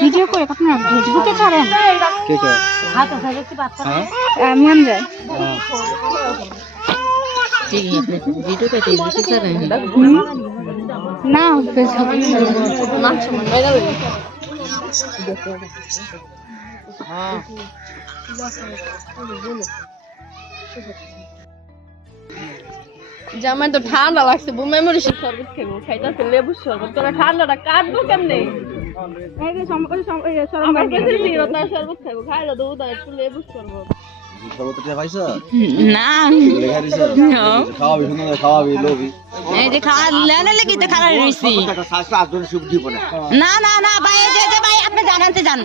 video করে আপনারা ফেসবুকে ছাড়েন আমি যাই না জামাই তো ঠান্ডা লাগছে বুমাই মরিস শরবত খাবো খাইতেছে লেবু শরবত তোরা ঠান্ডাটা কাটবো কেমনে শরবত খাবো খাইলো দুধ আর একটু লেবু শরবত না না না ভাই আপনি জানাতে জান